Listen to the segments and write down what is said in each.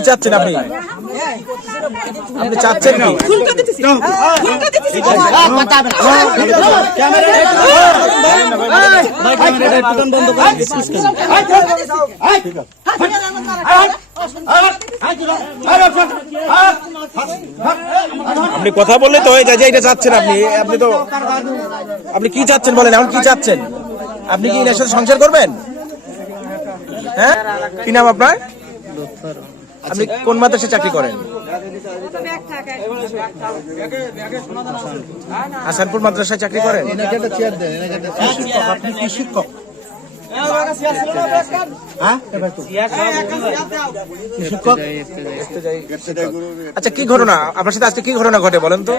চাচ্ছেন আপনি? আপনি চাচ্ছেন কি? আপনি কথা বললে তো হয়ে যায় যে এটা চাচ্ছেন আপনি। আপনি তো আপনি কি চাচ্ছেন বলেন? এখন কি চাচ্ছেন? আপনি কি এনার সাথে সংসার করবেন? হ্যাঁ? কি নাম আপনার? আপনি কোন মাদ্রাসে চাকরি করেন? হাসানপুর মাদ্রাসায় চাকরি করেন? আপনি কি শিক্ষক হ্যাঁ? আচ্ছা কি ঘটনা? আপনার সাথে আজকে কি ঘটনা ঘটে বলেন তো?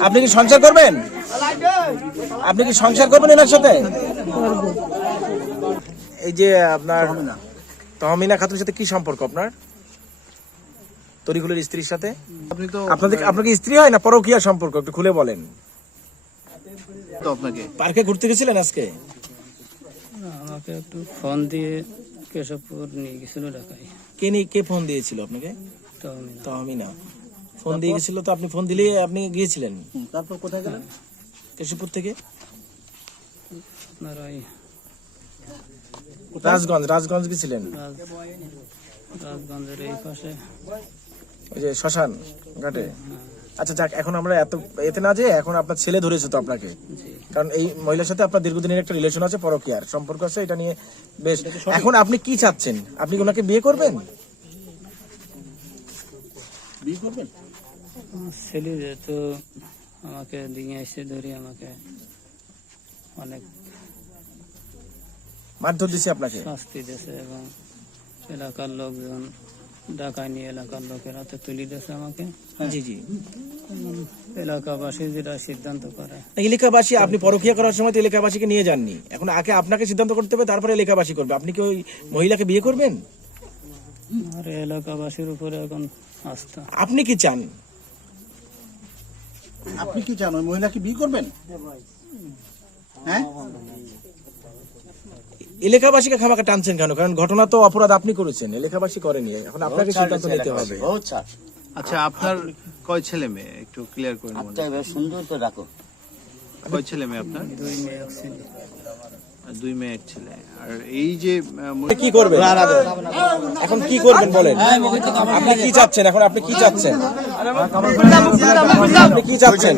আপনি কি সংসার করবেন? আপনি কি সংসার করবেন এনার সাথে? এই যে আপনার তহমিনা। খাতুনের সাথে কি সম্পর্ক আপনার? তরিকুলের স্ত্রীর সাথে? আপনি তো আপনাদের আপনার কি স্ত্রী হয় না পরকীয়া সম্পর্ক? একটু খুলে বলেন। তো আপনাকে। পার্কে ঘুরতে গেছিলেন আজকে? আমাকে একটু ফোন দিয়ে কেশবপুর নিয়ে গেছিল ঢাকায়। কে নিয়ে কে ফোন দিয়েছিল আপনাকে? তহমিনা। ফোন দিয়ে গেছিল তো আপনি ফোন দিলে আপনি গিয়েছিলেন? তারপর কোথায় গেলেন? কেশবপুর থেকে? আপনার ওই রাজগঞ্জ রাজগঞ্জ গেছিলেন রাজ রাজগঞ্জের এই পাশে। ওই যে শ্মশান ঘাটে? আচ্ছা যাক এখন আমরা এত এতে না যে এখন আপনার ছেলে ধরেছে তো আপনাকে। কারণ এই মহিলার সাথে আপনার দীর্ঘদিনের একটা রিলেশন আছে পরকীয়ার। সম্পর্ক আছে এটা নিয়ে বেশ এখন আপনি কি চাচ্ছেন? আপনি ওনাকে বিয়ে করবেন? বিয়ে করবেন? ছেলে যেহেতু আমাকে দিয়ে এসে ধরে আমাকে অনেক মারধর দিছি আপনাকে? শাস্তি দিয়েছে এবং এলাকার লোকজন ঢাকায় নিয়ে এলাকার লোকের হাতে তুলি দিয়েছে আমাকে। জি জি। এলাকাবাসী যেটা সিদ্ধান্ত করে। এলাকাবাসী আপনি পরকীয়া করার সময় তো এলাকাবাসীকে নিয়ে যাননি। এখন আগে আপনাকে সিদ্ধান্ত করতে হবে তারপরে এলাকাবাসী করবে। আপনি কি ওই মহিলাকে বিয়ে করবেন? আর এলাকাবাসীর উপরে এখন আস্থা। আপনি কি চান? আপনি কি চান ওই মহিলা কি বিয়ে করবেন? হ্যাঁ? এলাকাবাসীকে খামাকে টানছেন কেন? কারণ ঘটনা তো অপরাধ আপনি করেছেন এলাকাবাসী করেনি। এখন আপনাকে সিদ্ধান্ত নিতে হবে। আচ্ছা আপনার কয় ছেলে মেয়ে? একটু ক্লিয়ার করে নেবেন সুন্দর তো রাখো। কয় ছেলে মেয়ে আপনার? দুই মেয়ে এক ছেলে আর দুই মেয়ে এক ছেলে আর এই যে কি করবেন এখন কি করবেন বলেন আপনি কি চাচ্ছেন এখন আপনি কি চাচ্ছেন আপনি কি চাচ্ছেন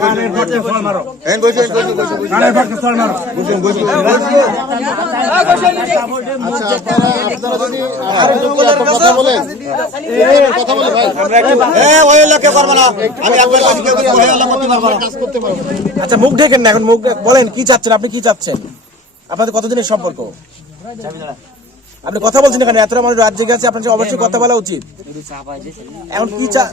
আচ্ছা মুখ ঢেকেন না এখন মুখ বলেন কি চাচ্ছেন আপনি কি চাচ্ছেন আপনাদের কতদিনের সম্পর্ক? আপনি কথা বলছেন এখানে, এতটা মানুষ রাজ্যে গেছে আপনার সাথে অবশ্যই কথা বলা উচিত। এখন কি চা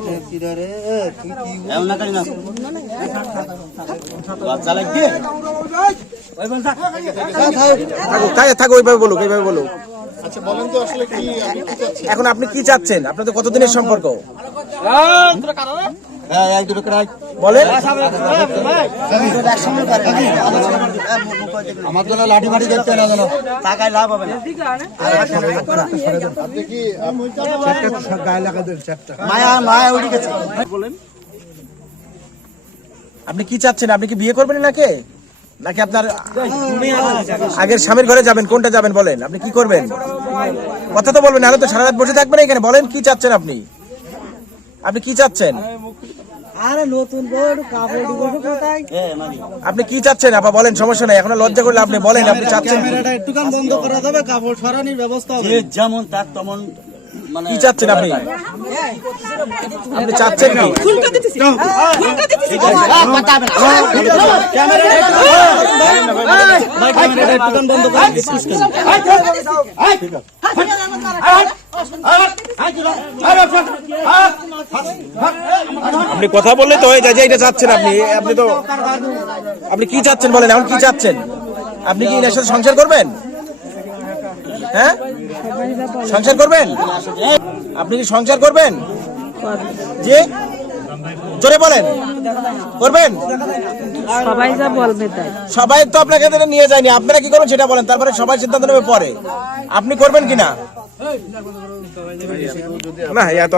তাই থাকো ওইভাবে বলুক, এইভাবে বলুক। এখন আপনি কি চাচ্ছেন? আপনাদের কতদিনের সম্পর্ক? এক দুটো করে বলেন। আমার জন্য লাঠি দেখতে না জানো টাকায় লাভ হবে না। মায়া মায়া উঠে গেছে। আপনি কি চাচ্ছেন? আপনি কি বিয়ে করবেন নাকি? নাকি আপনার আগের স্বামীর ঘরে যাবেন? কোনটা যাবেন বলেন? আপনি কি করবেন? কথা তো বলবেন নাহলে তো সারা রাত বসে থাকবেন এখানে। বলেন কি চাচ্ছেন আপনি? আপনি কি চাচ্ছেন? এ মারি আপনি কি চাচ্ছেন? আপা বলেন সমস্যা নাই এখন লজ্জা করলে আপনি বলেন আপনি চাচ্ছেন কি? যে যেমন তার তেমন মানে কি চাচ্ছেন আপনি? আপনি চাচ্ছেন কি? আপনি কথা বললে তো হয়ে যায় যে এটা চাচ্ছেন আপনি আপনি তো আপনি কি চাচ্ছেন বলেন এখন কি চাচ্ছেন? আপনি কি এনার সাথে সংসার করবেন? হ্যাঁ? সংসার করবেন? আপনি কি সংসার করবেন? যে জোরে বলেন। করবেন? সবাই যা বলবে তাই। সবাই তো আপনাকে নিয়ে যায়নি আপনারা কি করবেন সেটা বলেন তারপরে সবাই সিদ্ধান্ত নেবে পরে। আপনি করবেন কিনা? না এত